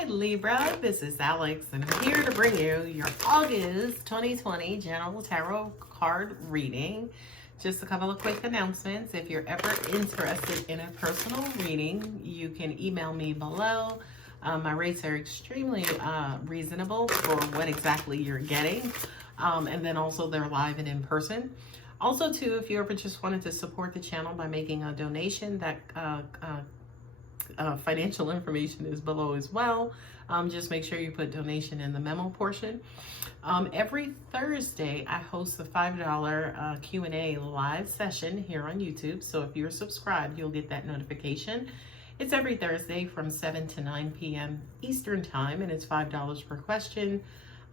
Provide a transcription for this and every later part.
Hi Libra, this is Alex and I'm here to bring you your August 2020 General Tarot card reading. Just a couple of quick announcements. If you're ever interested in a personal reading, you can email me below. My rates are extremely reasonable for what exactly you're getting. And then also they're live and in person. Also too, if you ever just wanted to support the channel by making a donation, that financial information is below as well. Just make sure you put donation in the memo portion. Every Thursday, I host a $5 Q&A live session here on YouTube. So if you're subscribed, you'll get that notification. It's every Thursday from 7 to 9 p.m. Eastern time, and it's $5 per question.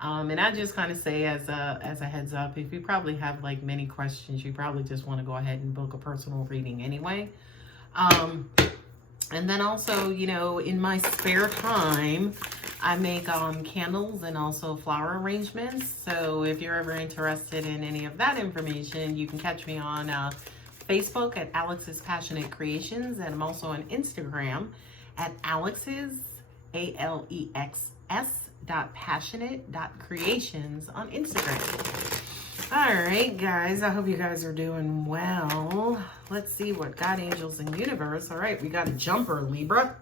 And I just kind of say as a heads up, if you probably have like many questions, you probably just want to go ahead and book a personal reading anyway. And then also, you know, in my spare time, I make candles and also flower arrangements. So if you're ever interested in any of that information, you can catch me on Facebook at Alex's Passionate Creations. And I'm also on Instagram at Alex's, ALEXS.passionate.creations on Instagram. All right, guys, I hope you guys are doing well. Let's see what God, angels, and universe. All right, we got a jumper, Libra.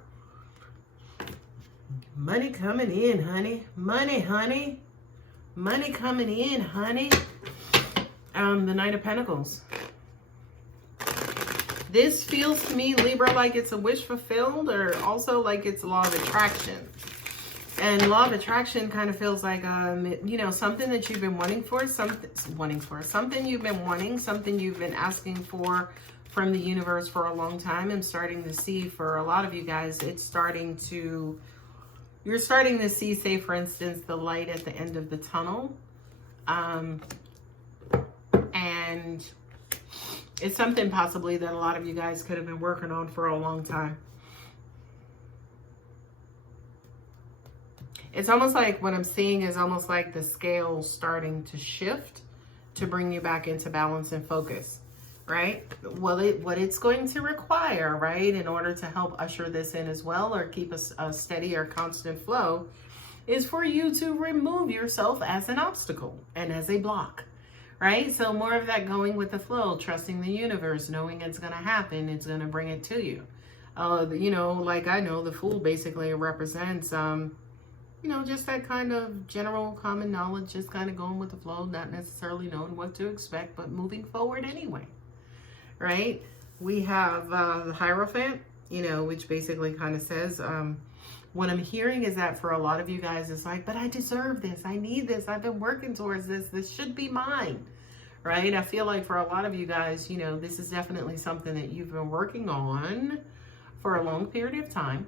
Money coming in, honey. Money, honey. Money coming in, honey. The Knight of Pentacles. This feels to me, Libra, like it's a wish fulfilled, or also like it's a law of attraction. And law of attraction kind of feels like, you know, something that you've been wanting for, something you've been wanting, something you've been asking for from the universe for a long time. I'm starting to see for a lot of you guys, you're starting to see, say, for instance, the light at the end of the tunnel. And it's something possibly that a lot of you guys could have been working on for a long time. It's almost like what I'm seeing is almost like the scale starting to shift to bring you back into balance and focus, right? Well, what it's going to require, right, in order to help usher this in as well, or keep a steady or constant flow, is for you to remove yourself as an obstacle and as a block, right? So more of that going with the flow, trusting the universe, knowing it's going to happen, it's going to bring it to you. You know, like I know the Fool basically represents, you know, just that kind of general common knowledge, just kind of going with the flow, not necessarily knowing what to expect, but moving forward anyway, right? We have the Hierophant, you know, which basically kind of says, what I'm hearing is that for a lot of you guys, it's like, but I deserve this. I need this. I've been working towards this. This should be mine, right? I feel like for a lot of you guys, you know, this is definitely something that you've been working on for a long period of time.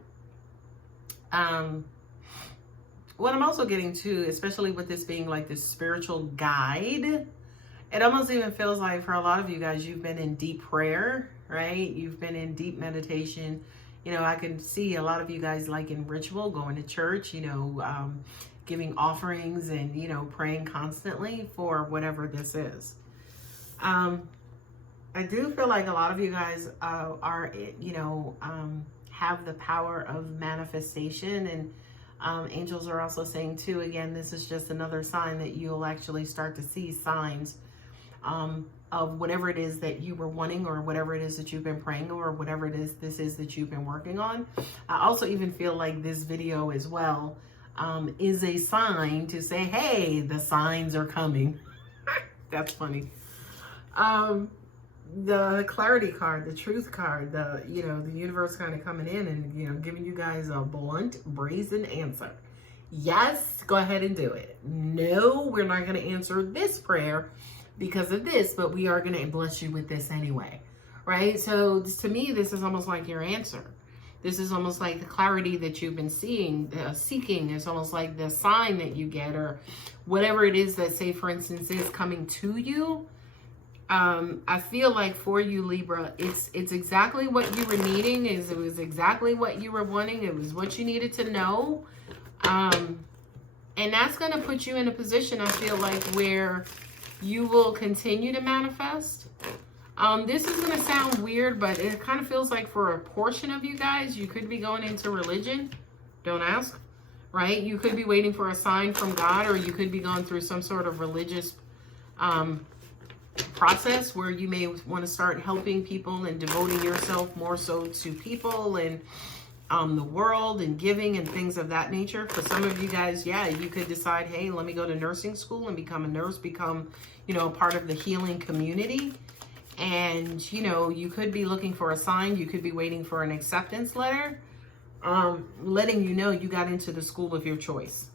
What I'm also getting to, especially with this being like this spiritual guide, it almost even feels like for a lot of you guys, you've been in deep prayer, right? You've been in deep meditation. You know, I can see a lot of you guys like in ritual, going to church, you know, giving offerings and, you know, praying constantly for whatever this is. I do feel like a lot of you guys are, you know, have the power of manifestation, and angels are also saying too, again, this is just another sign that you'll actually start to see signs of whatever it is that you were wanting, or whatever it is that you've been praying, or whatever it is this is that you've been working on. I also even feel like this video as well is a sign to say, hey, the signs are coming. That's funny. The clarity card, the truth card, you know, the universe kind of coming in and, you know, giving you guys a blunt, brazen answer. Yes, go ahead and do it. No, we're not going to answer this prayer because of this, but we are going to bless you with this anyway, right? So to me, this is almost like your answer. This is almost like the clarity that you've been seeking. It's almost like the sign that you get, or whatever it is that, say, for instance, is coming to you. I feel like for you, Libra, it's exactly what you were needing. It was exactly what you were wanting. It was what you needed to know. And that's going to put you in a position, I feel like, where you will continue to manifest. This is going to sound weird, but it kind of feels like for a portion of you guys, you could be going into religion. Don't ask. right? You could be waiting for a sign from God, or you could be going through some sort of religious process where you may want to start helping people and devoting yourself more so to people and the world and giving and things of that nature. For some of you guys, yeah, you could decide, hey, let me go to nursing school and become a nurse, become, you know, part of the healing community. And, you know, you could be looking for a sign. You could be waiting for an acceptance letter, letting you know you got into the school of your choice.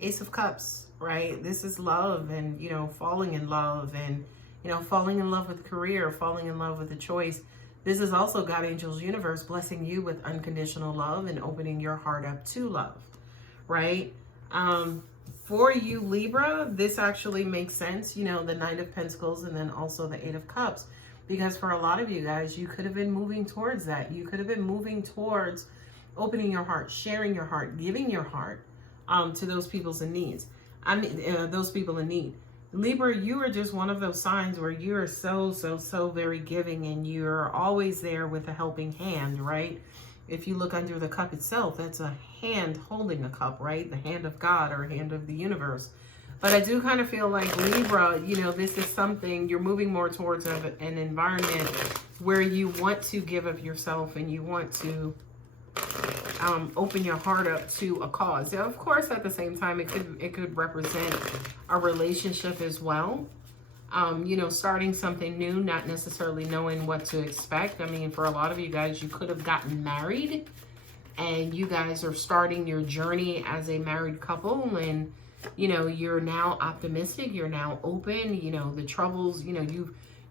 Ace of Cups, right? This is love and, you know, falling in love and, you know, falling in love with a career, falling in love with a choice. This is also God, angels, universe blessing you with unconditional love and opening your heart up to love, right? For you, Libra, this actually makes sense, you know, the Knight of Pentacles and then also the Eight of Cups, because for a lot of you guys, you could have been moving towards that. You could have been moving towards opening your heart, sharing your heart, giving your heart to those people's in needs. I mean, those people in need. Libra, you are just one of those signs where you are so very giving, and you're always there with a helping hand, right? If you look under the cup itself, that's a hand holding a cup, right? The hand of God or hand of the universe. But I do kind of feel like Libra, you know, this is something you're moving more towards an environment where you want to give of yourself and you want to open your heart up to a cause. Now, of course, at the same time, it could represent a relationship as well. You know, starting something new, not necessarily knowing what to expect. I mean, for a lot of you guys, you could have gotten married and you guys are starting your journey as a married couple, and, you know, you're now optimistic, you're now open, you know, the troubles, you know,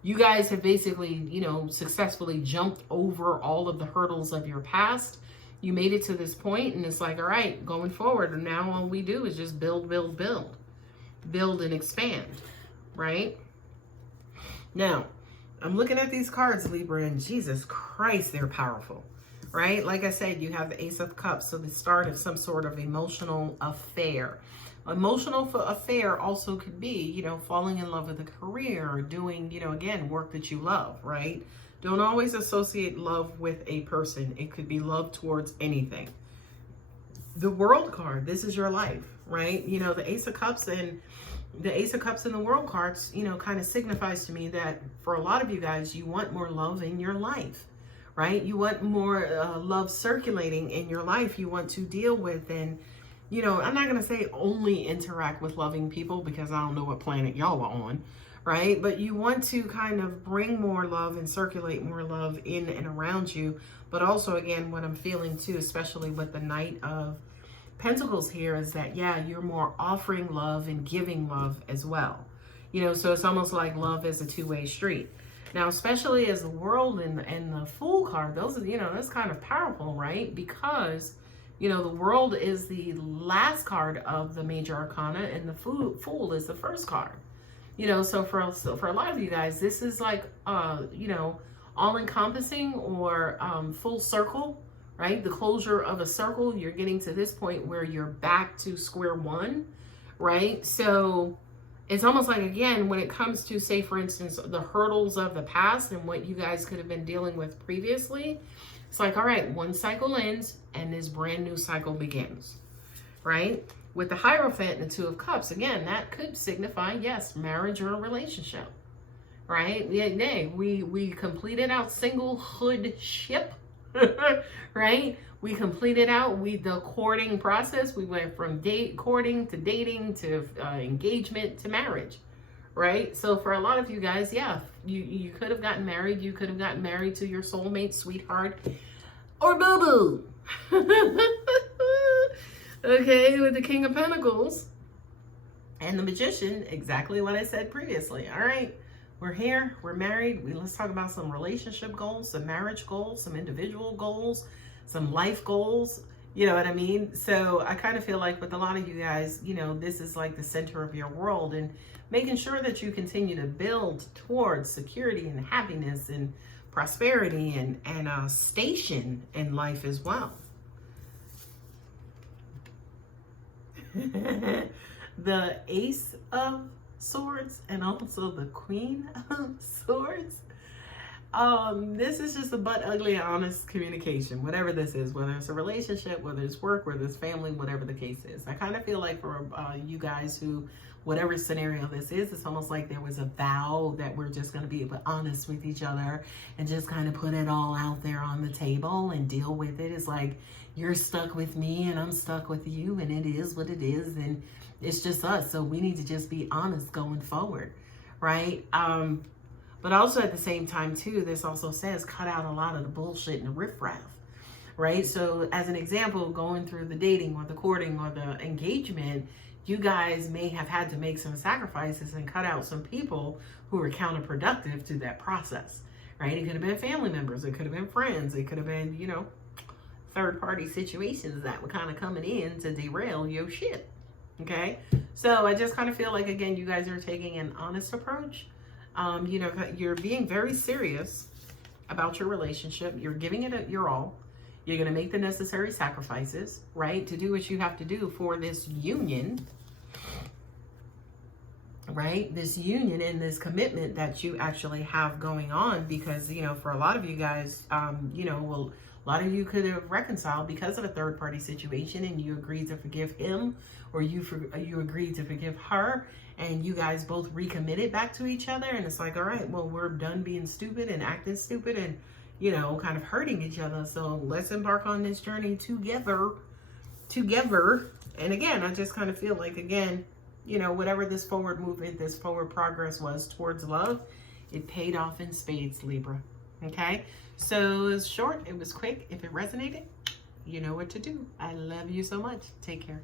you guys have basically, you know, successfully jumped over all of the hurdles of your past. You made it to this point, and it's like, all right, going forward, and now all we do is just build and expand, right? Now, I'm looking at these cards, Libra, and Jesus Christ, they're powerful, right? Like I said, you have the Ace of Cups, so the start of some sort of emotional affair. Emotional affair also could be, you know, falling in love with a career or doing, you know, again, work that you love, right? Don't always associate love with a person. It could be love towards anything. The World card, this is your life, right? You know, the Ace of Cups and the World cards, you know, kind of signifies to me that for a lot of you guys, you want more love in your life, right? You want more love circulating in your life. You want to deal with, and, you know, I'm not going to say only interact with loving people, because I don't know what planet y'all are on, right? But you want to kind of bring more love and circulate more love in and around you. But also, again, what I'm feeling too, especially with the Knight of Pentacles here, is that, yeah, you're more offering love and giving love as well. You know, so it's almost like love is a two-way street. Now, especially as the World and the Fool card, those are, you know, that's kind of powerful, right? Because, you know, the World is the last card of the major arcana, and the Fool is the first card. You know, so for a lot of you guys, this is like, you know, all-encompassing or full circle, right? The closure of a circle. You're getting to this point where you're back to square one, right? So it's almost like, again, when it comes to, say, for instance, the hurdles of the past and what you guys could have been dealing with previously, it's like, all right, one cycle ends and this brand new cycle begins, right? With the Hierophant and the Two of Cups, again, that could signify, yes, marriage or a relationship, right? Yeah, we completed out singlehoodship, right? We completed out the courting process. We went from courting to dating to engagement to marriage, right? So for a lot of you guys, yeah, you could have gotten married. You could have gotten married to your soulmate, sweetheart, or boo-boo. Okay, with the King of Pentacles and the Magician, exactly what I said previously. All right, we're here, we're married. Let's talk about some relationship goals, some marriage goals, some individual goals, some life goals. You know what I mean? So I kind of feel like with a lot of you guys, you know, this is like the center of your world, and making sure that you continue to build towards security and happiness and prosperity and a station in life as well. The Ace of Swords and also the Queen of Swords. This is just a butt ugly and honest communication, whatever this is, whether it's a relationship, whether it's work, whether it's family, whatever the case is. I kind of feel like for you guys who, whatever scenario this is, it's almost like there was a vow that we're just going to be honest with each other and just kind of put it all out there on the table and deal with it. It's like, you're stuck with me and I'm stuck with you, and it is what it is, and it's just us. So we need to just be honest going forward, right? But also at the same time too, this also says cut out a lot of the bullshit and the riffraff, right? So as an example, going through the dating or the courting or the engagement, you guys may have had to make some sacrifices and cut out some people who were counterproductive to that process, right? It could have been family members, it could have been friends, it could have been, you know, third party situations that were kind of coming in to derail your shit. Okay, so I just kind of feel like, again, you guys are taking an honest approach. You know, you're being very serious about your relationship. You're giving it your all. You're going to make the necessary sacrifices, right, to do what you have to do for this union, right? This union and this commitment that you actually have going on, because, you know, for a lot of you guys, you know, well, a lot of you could have reconciled because of a third party situation, and you agreed to forgive him, or you agreed to forgive her, and you guys both recommitted back to each other. And it's like, all right, well, we're done being stupid and acting stupid and, you know, kind of hurting each other. So let's embark on this journey together. And again, I just kind of feel like, again, you know, whatever this forward movement, this forward progress was towards love, it paid off in spades, Libra. Okay, so it was short, it was quick. If it resonated, you know what to do. I love you so much. Take care.